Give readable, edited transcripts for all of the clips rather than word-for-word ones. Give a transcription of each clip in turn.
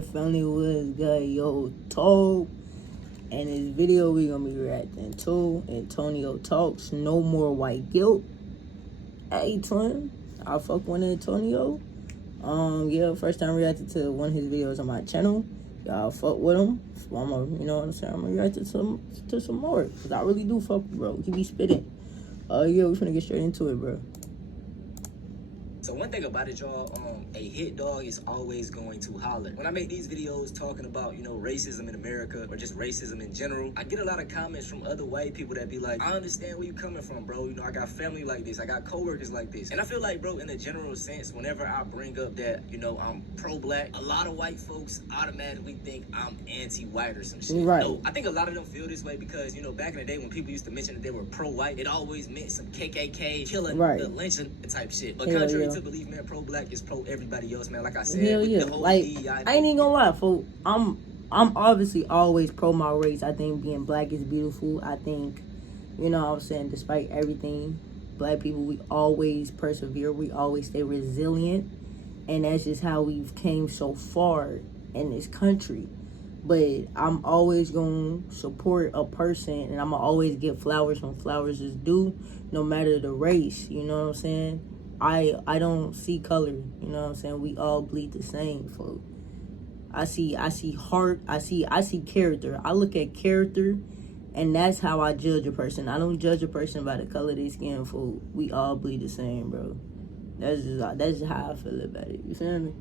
good, family? Was good, yo, Toe. And this video we gonna be reacting to Antonio Talks No More White Guilt. Hey, twin, I fuck with Antonio. Yeah, first time reacting to one of his videos on my channel. Y'all fuck with him. So I'm gonna, you know what I'm saying, I'm gonna react to some more. Cause I really do fuck with bro. He be spitting. Yeah, we finna get straight into it, bro. So one thing about it, y'all, a hit dog is always going to holler. When I make these videos talking about, you know, racism in America or just racism in general, I get a lot of comments from other white people that be like, I understand where you coming from, bro. You know, I got family like this. I got coworkers like this. And I feel like, bro, in a general sense, whenever I bring up that, you know, I'm pro-black, a lot of white folks automatically think I'm anti-white or some shit. Right. No, I think a lot of them feel this way because, you know, back in the day when people used to mention that they were pro-white, it always meant some KKK, killing, the lynching type shit. But contrary to belief, man, pro-black is pro-everybody else, man. Like I said, hell yeah. The whole Like, DEI I ain't even gonna lie, fool. I'm obviously always pro my race. I think being black is beautiful. I think, you know what I'm saying, despite everything, black people, we always persevere. We always stay resilient. And that's just how we've came so far in this country. But I'm always going to support a person, and I'm going to always give flowers when flowers is due, no matter the race, you know what I'm saying? I don't see color, you know what I'm saying? We all bleed the same, folks. I see heart, I see character. I look at character, and that's how I judge a person. I don't judge a person by the color of their skin, folks. We all bleed the same, bro. That's just how I feel about it. You feel me?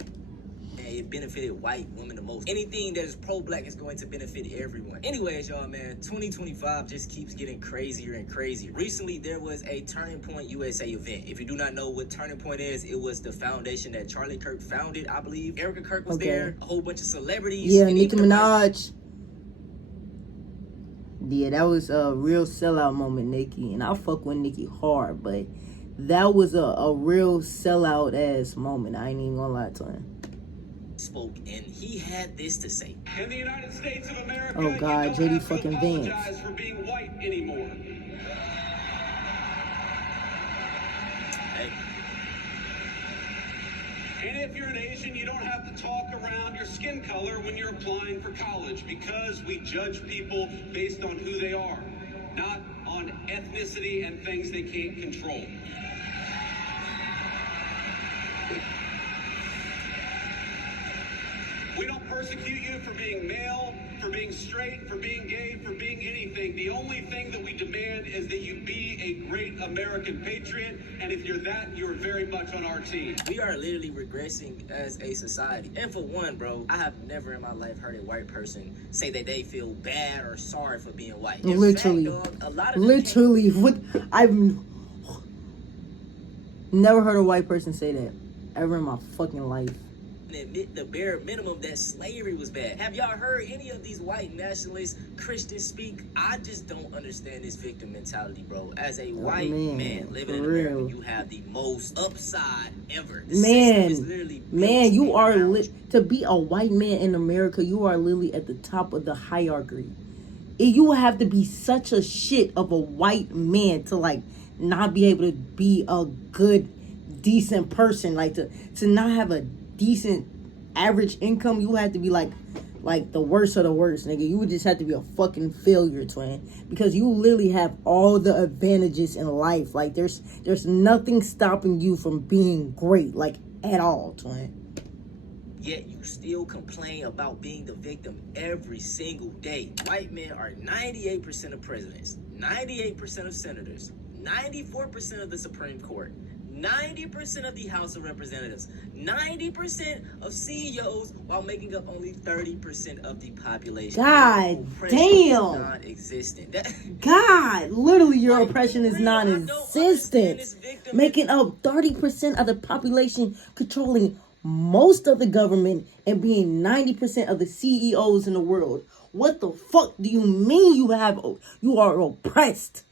It benefited white women the most. Anything that is pro-black is going to benefit everyone. Anyways, y'all, man, 2025 just keeps getting crazier and crazier. Recently, there was a Turning Point USA event. If you do not know what Turning Point is, it was the foundation that Charlie Kirk founded, I believe. Erica Kirk was there, a whole bunch of celebrities. Yeah, Nicki Minaj. Yeah, that was a real sellout moment, Nicki. And I fuck with Nicki hard, but that was a real sellout ass moment. I ain't even gonna lie to him. Spoke, and he had this to say. In the United States of America, oh God, JD fucking Vance. Apologize for being white anymore. Hey. And if you're an Asian, you don't have to talk around your skin color when you're applying for college, because we judge people based on who they are, not on ethnicity and things they can't control. We don't persecute you for being male, for being straight, for being gay, for being anything. The only thing that we demand is that you be a great American patriot, and if you're that, you're very much on our team. We are literally regressing as a society. And for one, bro, I have never in my life heard a white person say that they feel bad or sorry for being white. Literally. Fact, dog, a lot of literally, what I've never heard a white person say that ever in my fucking life. Admit the bare minimum that slavery was bad. Have y'all heard any of these white nationalist Christians speak? I just don't understand this victim mentality, bro. As a white man living in America, you have the most upside ever. The system is literally man, you are to be a white man in America, you are literally at the top of the hierarchy. You have to be such a shit of a white man to like not be able to be a good, decent person, like to not have a decent average income. You have to be like the worst of the worst, nigga. You would just have to be a fucking failure, twin, because you literally have all the advantages in life. Like there's nothing stopping you from being great, like at all, twin. Yet you still complain about being the victim every single day. White men are 98% of presidents, 98% of senators, 94% of the Supreme Court, 90% of the House of Representatives, 90% of CEOs, while making up only 30% of the population. God damn. Non-existent. God, literally your oppression is non-existent. Making up 30% of the population, controlling most of the government, and being 90% of the CEOs in the world. What the fuck do you mean you are oppressed?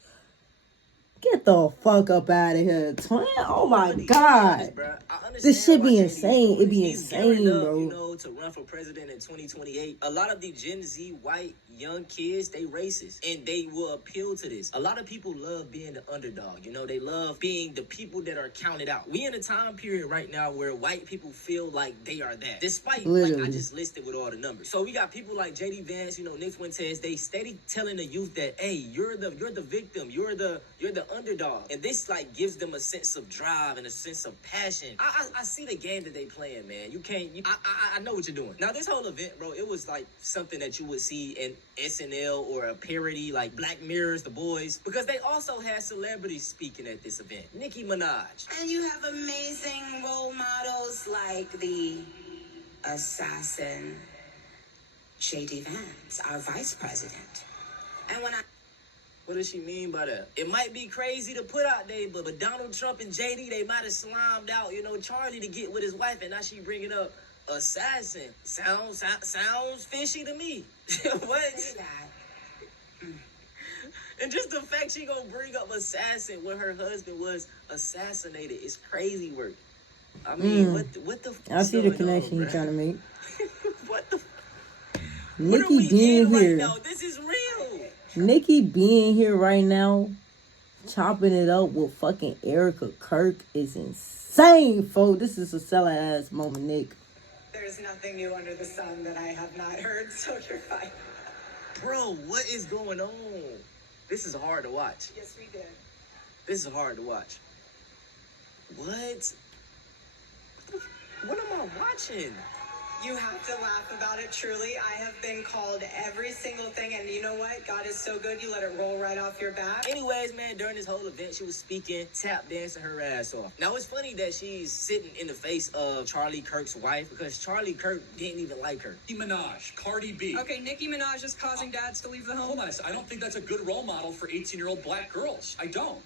Get the fuck up out of here, twin. Oh my But to be god. honest, bro, I understand This shit why be JD insane. doing It be He's gearing insane, up, bro. you know, to run for president in 2028. A lot of the Gen Z white young kids, they racist, and they will appeal to this. A lot of people love being the underdog. You know, they love being the people that are counted out. We in a time period right now where white people feel like they are that, despite like I just listed with all the numbers. So we got people like JD Vance, you know, Nick Fuentes. They steady telling the youth that, hey, you're the victim, you're the underdog, and this like gives them a sense of drive and a sense of passion. I see the game that they playing, man. You can't. I know what you're doing. Now this whole event, bro, it was like something that you would see in SNL or a parody like Black Mirror's The Boys, because they also had celebrities speaking at this event. Nicki Minaj. And you have amazing role models like the assassin J.D. Vance, our vice president. And when I... What does she mean by that? It might be crazy to put out there, but Donald Trump and JD, they might have slimed out, you know, Charlie to get with his wife, and now she bringing up assassin. Sounds fishy to me. What? And just the fact she gonna bring up assassin when her husband was assassinated is crazy work. I mean, what the? I see the connection you're trying to make. What the? Nicki being here. Right now? This is real. Nicki being here right now, chopping it up with fucking Erica Kirk is insane, folks. This is a sellout ass moment, Nick. There's nothing new under the sun that I have not heard, so you're fine. Bro, what is going on? This is hard to watch. Yes, we did. This is hard to watch. What? What am I watching? You have to laugh about it, truly. I have been called every single thing, and you know what? God is so good, you let it roll right off your back. Anyways, man, during this whole event, she was speaking, tap dancing her ass off. Now, it's funny that she's sitting in the face of Charlie Kirk's wife, because Charlie Kirk didn't even like her. Nicki Minaj, Cardi B. Okay, Nicki Minaj is causing dads to leave the home. Hold on, I don't think that's a good role model for 18-year-old black girls. I don't.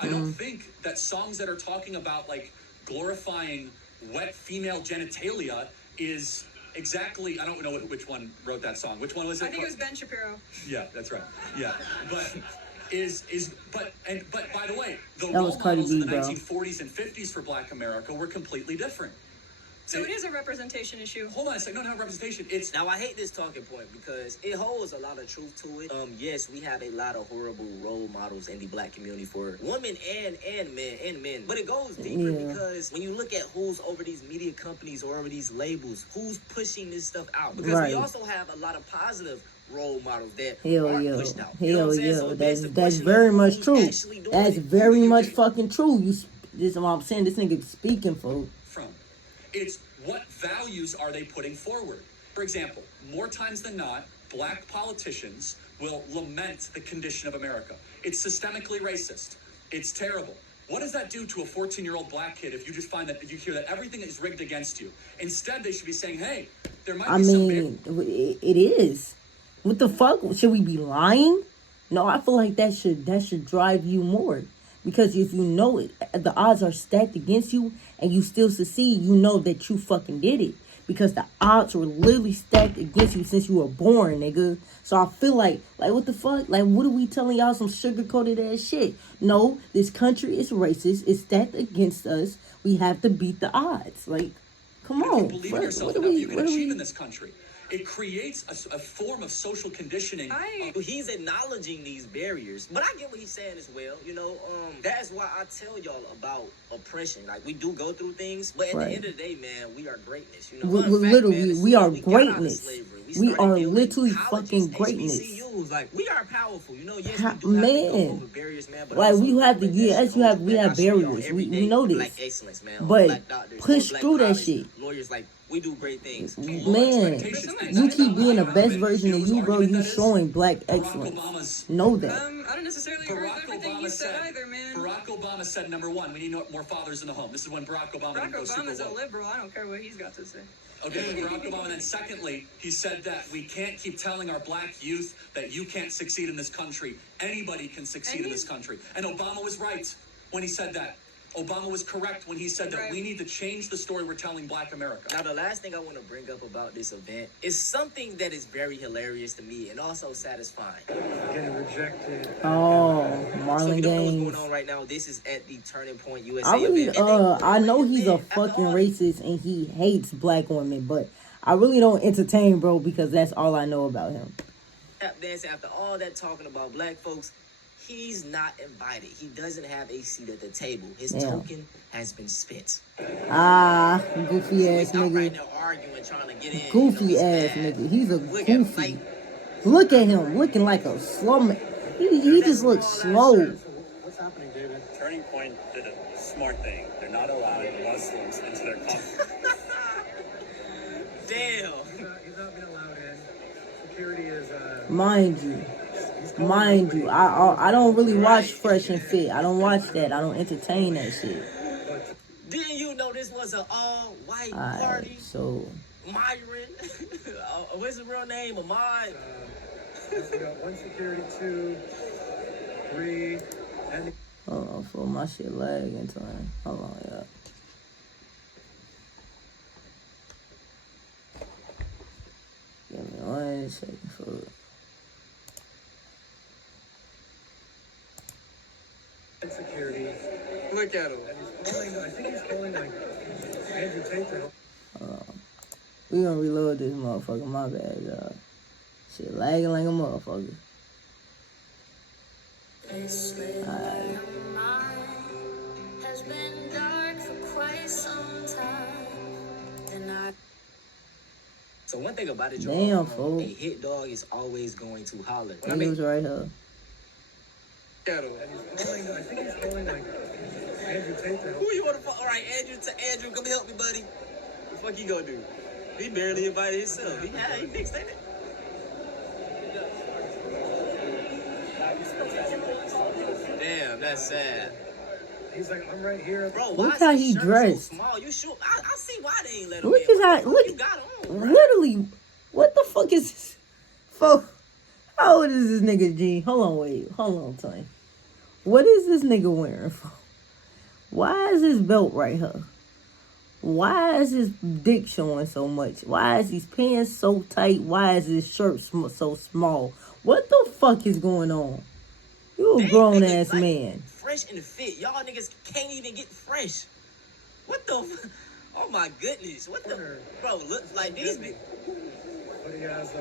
I don't think that songs that are talking about, like, glorifying wet female genitalia is... Exactly, I don't know which one wrote that song. Which one was it? I think it was Ben Shapiro. Yeah, that's right. Yeah, but but by the way, the That role was Cardi models in B, the bro. 1940s and 50s for Black America were completely different. So it is a representation issue. Hold on a second, not representation. It's Now, I hate this talking point because it holds a lot of truth to it. Yes, we have a lot of horrible role models in the black community for women and men. But it goes deeper because when you look at who's over these media companies or over these labels, who's pushing this stuff out. Because we also have a lot of positive role models that are pushed out. You know what I'm saying? So That's very much true. That's very much fucking true. This is what I'm saying. This nigga speaking, folks. from. It's what values are they putting forward? For example, more times than not, black politicians will lament the condition of America. It's systemically racist. It's terrible. What does that do to a 14-year-old black kid if you just find that, if you hear that everything is rigged against you? Instead, they should be saying, hey, there might be some... it is. What the fuck? Should we be lying? No, I feel like that should drive you more. Because if you know it, the odds are stacked against you and you still succeed, you know that you fucking did it. Because the odds were literally stacked against you since you were born, nigga. So I feel like what the fuck? Like, what are we telling y'all some sugar-coated ass shit? No, this country is racist. It's stacked against us. We have to beat the odds. Like, come on. If you believe in yourself enough, you can achieve in this country. It creates a form of social conditioning. He's acknowledging these barriers, but I get what he's saying as well. You know, that's why I tell y'all about oppression. Like, we do go through things, but at the end of the day, man, we are greatness. You know, we are greatness. We are literally fucking HBCUs, greatness. like, we are powerful. You know, yes, we do have to go over barriers, man. But like, also we have to, recognize we have barriers. We know this. Black excellence, man. But Black doctors, push black through that college shit. Lawyers, like, we do great things. Man, you keep being the best version of you, bro. You showing black excellence. Know that. I don't necessarily agree with everything you said either, man. Barack Obama said, number one, we need more fathers in the home. This is when Barack Obama Barack goes super Obama's a woke. liberal. I don't care what he's got to say. Okay, Barack Obama. And then secondly, he said that we can't keep telling our black youth that you can't succeed in this country. Anybody can succeed in this country. And Obama was right when he said that. Obama was correct when he said that we need to change the story we're telling Black America. Now, the last thing I want to bring up about this event is something that is very hilarious to me and also satisfying. Getting rejected. Oh, So Marlon if you don't know what's Gaines. going on right now, this is at the Turning Point USA I really, event. And they- I know he's a after fucking all- racist and he hates black women, but I really don't entertain bro because that's all I know about him. Tap dancing, after all that talking about black folks, he's not invited. He doesn't have a seat at the table. His Yeah. token has been spent. Ah, goofy ass He's out right nigga. now arguing, trying to get in. Goofy he's ass mad. nigga. He's a Look at him, goofy. like, Look at him, looking like a slow man. He just looks slow. What's happening, David? Turning Point did a smart thing. They're not allowing Muslims into their conference. damn. He's not being allowed in. Security is, Mind you, I don't really watch Fresh and Fit. I don't watch that. I don't entertain that shit. Didn't you know this was an all-white Alright, party? so Myron, what's his real name? Ahmad. we got 1 security, 2, 3, and hold on for my shit lagging time. Hold on, yeah. Give me 1 second for it. security. Look at him. He's calling, I think he's calling like Andrew Tate to help. We gonna reload this motherfucker, my bad, y'all. Shit lagging like a motherfucker. Alright. Has been dark for quite some time, and I So one thing about it, Damn, y'all, fool. a hit dog is always going to holler. When I He make was right here. at him. He's calling, I think he's calling like Andrew Tate to help. Who you want to fuck? All right, Andrew, come help me, buddy. What the fuck he gonna do? He barely invited himself. He fixed it. Damn, that's sad. He's like, I'm right here. Bro, Look why is how his he shirt dressed. so small? You sure? I see why they ain't let him Look in. at how, What the fuck look, you got on, bro? literally, what the fuck is this? How old is this nigga, G? Hold on, Tony. What is this nigga wearing for? Why is his belt right here? Why is his dick showing so much? Why is his pants so tight? Why is his shirt so small? What the fuck is going on? You a They grown niggas, ass like, man. Fresh and fit. Y'all niggas can't even get fresh. What the? Oh my goodness. What the? Bro, look like these. But he has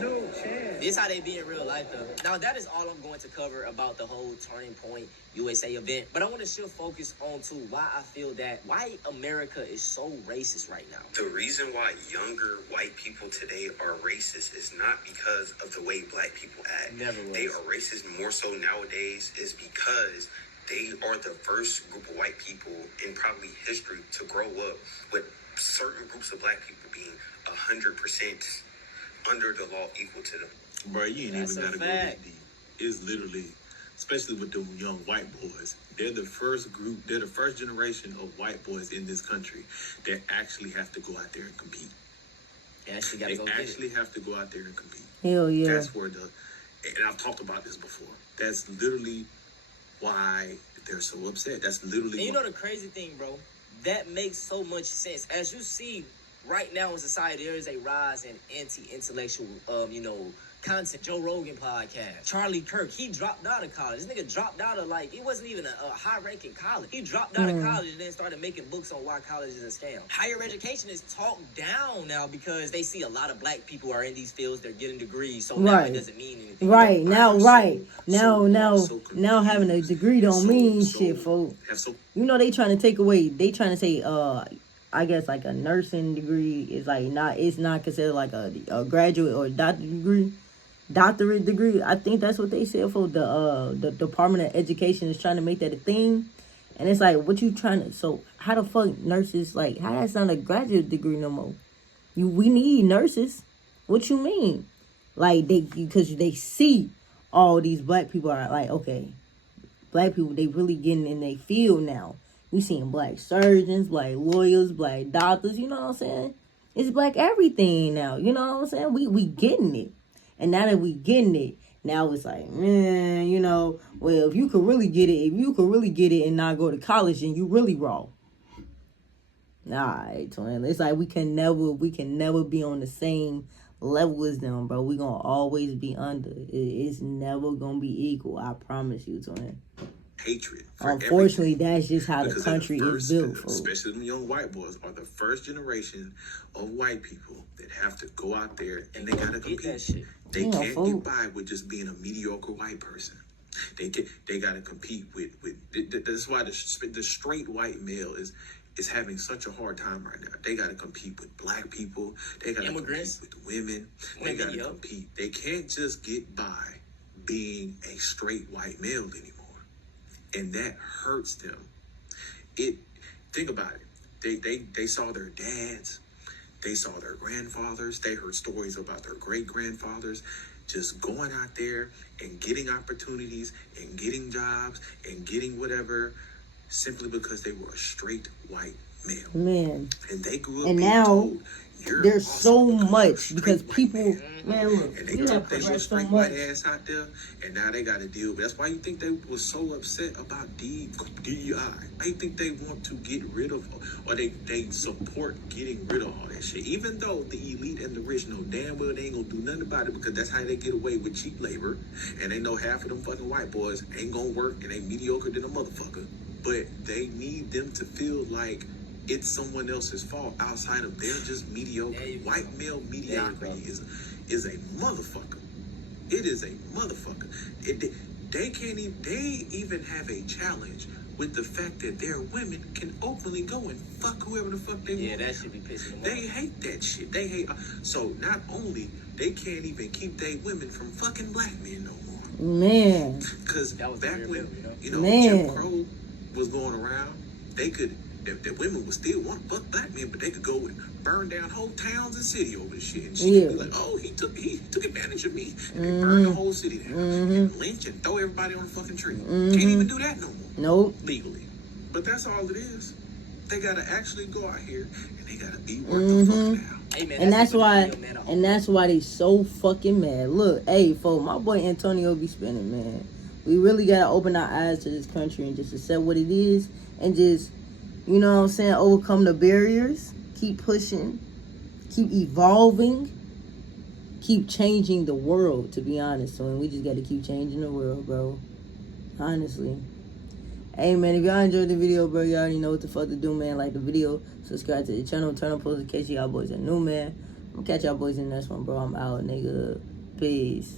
no chance. This how they be in real life, though. Now, that is all I'm going to cover about the whole Turning Point USA event. But I want to shift focus on to why I feel that why America is so racist right now. The reason why younger white people today are racist is not because of the way black people act. Never was. They are racist more so nowadays is because they are the first group of white people in probably history to grow up with certain groups of black people being 100% under the law equal to them. Bro, you ain't That's even a gotta go fact. that deep. It's literally, especially with the young white boys, they're the first generation of white boys in this country that actually have to go out there and compete. They actually got to They go get actually it. have to go out there and compete. Hell yeah. That's where and I've talked about this before. That's literally why they're so upset. That's literally And you why- know the crazy thing, bro? That makes so much sense. As you see right now in society, there is a rise in anti-intellectual, content. Joe Rogan podcast. Charlie Kirk, he dropped out of college. This nigga dropped out of, it wasn't even a high-ranking college. He dropped out of college and then started making books on why college is a scam. Higher education is talked down now because they see a lot of black people are in these fields. They're getting degrees, so now it Right. doesn't mean anything. Right, now, so now having a degree don't mean shit, folks. have so You know, they trying to take away, they trying to say, I guess like a nursing degree is like it's not considered like a graduate or doctorate degree. I think that's what they said for the Department of Education is trying to make that a thing. And it's like, what you trying to, so how the fuck nurses, like, how that's not a graduate degree no more? We need nurses. What you mean? Like, because they see all these black people are like, okay, black people, they really getting in their field now. We seeing black surgeons, black lawyers, black doctors, you know what I'm saying? It's black everything now, you know what I'm saying? We getting it. And now that we getting it, Now it's like, man, you know, well, if you could really get it and not go to college, then you really wrong. Nah, twin. It's like we can never be on the same level as them, bro. We gonna always be under. It's never gonna be equal. I promise you, twin. Hatred. Unfortunately, that's just how the country is built. Especially the young white boys are the first generation of white people that have to go out there and they gotta compete. That shit. They can't get by with just being a mediocre white person. They gotta compete with. That's why the straight white male is having such a hard time right now. They gotta compete with black people. They gotta compete with women. They gotta compete. They can't just get by being a straight white male anymore. And that hurts them. Think about it. They saw their dads, they saw their grandfathers, they heard stories about their great grandfathers just going out there and getting opportunities and getting jobs and getting whatever simply because they were a straight white male. Man. And they grew up and being now told, there's so much because people, man, look, and they took their little straight white ass out there, and now they got to deal with. That's why you think they were so upset about DEI. I think they want to get rid of, or they support getting rid of all that shit. Even though the elite and the rich know damn well they ain't gonna do nothing about it because that's how they get away with cheap labor, and they know half of them fucking white boys ain't gonna work and they mediocre than a motherfucker. But they need them to feel like it's someone else's fault outside of they're just mediocre. White male mediocrity is a motherfucker. It is a motherfucker. They even have a challenge with the fact that their women can openly go and fuck whoever the fuck they want. Yeah, that should be pissing them off. They hate that shit. They hate. So not only they can't even keep their women from fucking black men no more. Man. Because back when Man. Jim Crow was going around, they could. The women would still want to fuck black men, but they could go and burn down whole towns and city over this shit. And she'd be like, "Oh, he took advantage of me." And they burn the whole city down and lynch and throw everybody on the fucking tree. Can't even do that no more. Nope. Legally. But that's all it is. They gotta actually go out here and they gotta be worth the fuck now. Hey, man, and that's why they so fucking mad. Look, hey, folks, my boy Antonio be spinning, man. We really gotta open our eyes to this country and just accept what it is and just, you know what I'm saying, overcome the barriers, keep pushing, keep evolving, keep changing the world, to be honest. So we just got to keep changing the world, bro. Honestly. Hey, man, if y'all enjoyed the video, bro, you already know what the fuck to do, man. Like the video, subscribe to the channel, turn on posts in case y'all boys are new, man. I'm gonna catch y'all boys in the next one, bro. I'm out, nigga. Peace.